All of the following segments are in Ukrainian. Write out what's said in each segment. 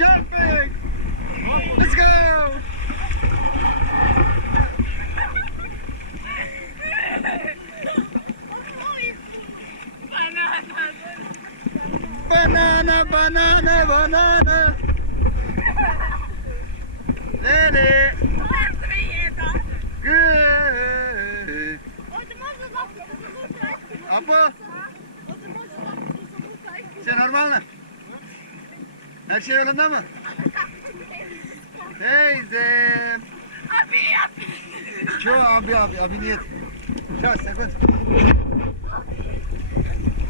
jumping. Let's go. Banana, banana, banana. Lily. Good. Apa? Все нормально? Her şey yolunda mı? Teyzem. Abi. Şu abi niyet. Сейчас, секунд.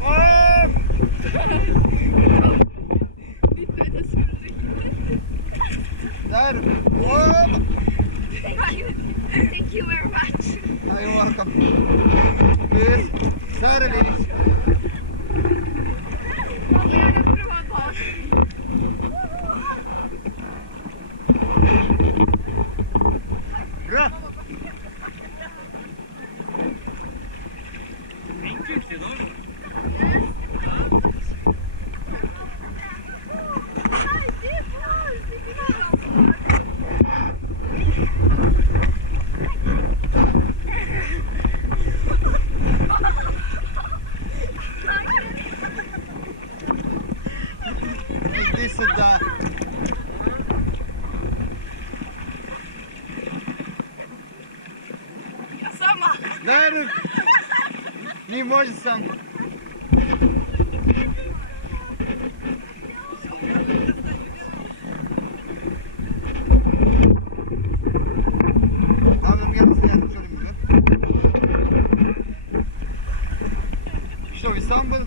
Hop! There. Hop! Thank you very much. You're welcome. Good. Service. Bra. Иди сюда. Я сама. Дарю. Не может сам. Ablam gelmesin yani söyleyeyim bunu. Что, İstanbul?